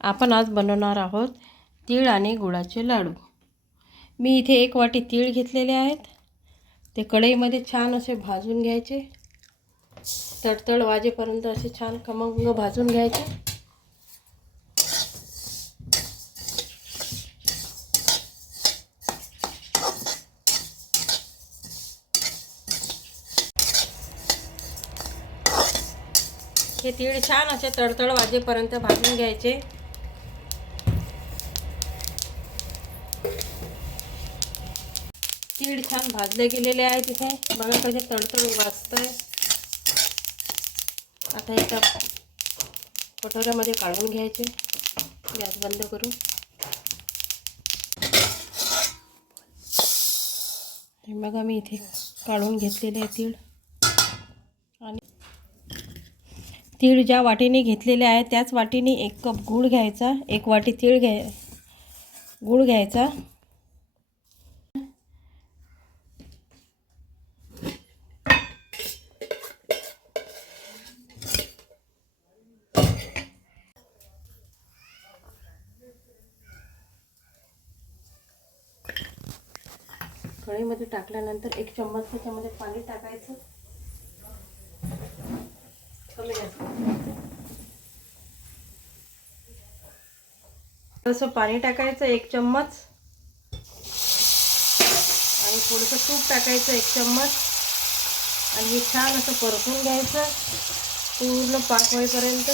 आपण आज बनवणार आहोत तीळ आणि गुळाचे लाडू। मी इथे 1 वाटी तीळ घेतलेले आहेत। ते कढईमध्ये छान असे भाजून घ्यायचे, तडतड वाजेपर्यंत असे छान खमंग भाजून घ्यायचे। हे तीळ छान असे तडतड वाजेपर्यंत भाजून घ्यायचे। तीळ छान भाजले गेलेले आहेत। इथे बघा कसे तडतड वाजतंय। आता एका कटोऱ्यामध्ये काढून घ्यायचे, गॅस बंद करून। हे बघा मी इथे काढून घेतलेले आहे तीळ। आणि तीळ ज्या वाटीने घेतलेले आहे त्याच वाटीने 1 कप गूळ घ्यायचा। 1 वाटी गूळ घ्यायचा। कढईमध्ये टाकल्यानंतर 1 चम्मच त्याच्यामध्ये पाणी टाकायचं। कमी जास्त थोडंसं पाणी टाकायचं 1 चम्मच, आणि थोडंसं तूप टाकायचं 1 चम्मच, आणि हे छान असं परतून घ्यायचं पूर्ण पाक होईपर्यंत।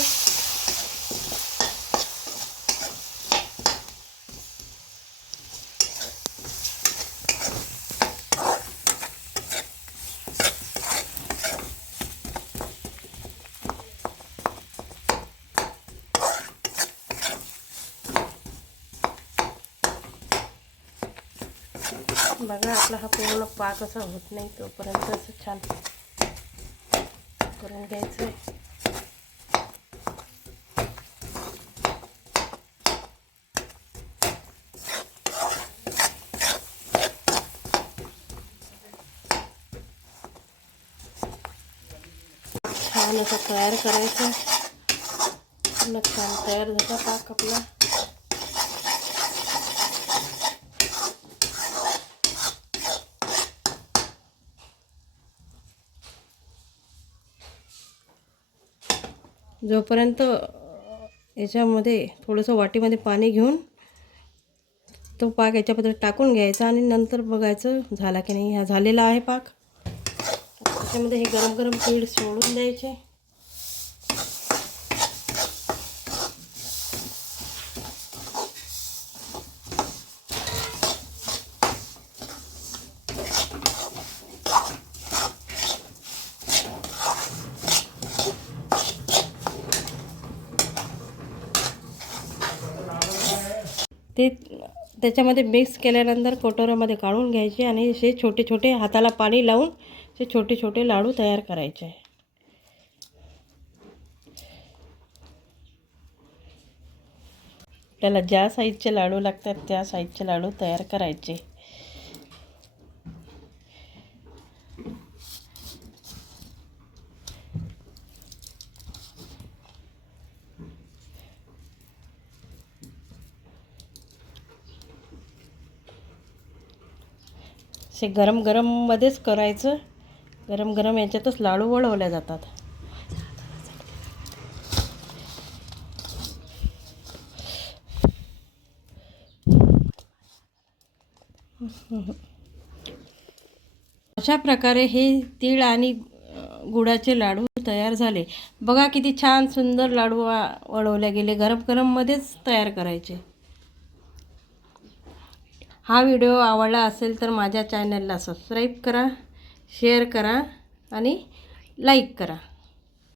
बघा आपला हा पूर्ण पाक असा होत नाही तोपर्यंत असं छान करून घ्यायचं। छान असं तयार करायचं। पूर्ण छान तयार झाला पाक आपला। जोपर्यंत याच्यामध्ये थोडंसं वाटीमध्ये पाणी घेऊन तो पाक याच्यामध्ये टाकून घ्यायचा, आणि नंतर बघायचं झाला की नाही। हा झालेला आहे पाक। त्याच्यामध्ये हे गरम गरम तीळ सोडून द्यायचे। ते त्याच्यामध्ये मिक्स केल्यानंतर कटोऱ्यामध्ये काढून घ्यायचे, आणि असे छोटे छोटे हाताला पाणी लावून असे छोटे छोटे लाडू तयार करायचे। त्याला ज्या साईजचे लाडू लागतात त्या साईजचे लाडू तयार करायचे। असे गरम गरम मध्येच करायचं। गरम गरम याच्यातच लाडू वळवले जातात। अशा प्रकारे हे तीळ आणि गुळाचे लाडू तयार झाले। बघा किती छान सुंदर लाडू वळवले गेले। गरम गरम मध्येच तयार करायचे। हा व्हिडिओ आवडला असेल तर माझ्या चॅनलला सबस्क्राईब करा, शेअर करा आणि लाईक करा।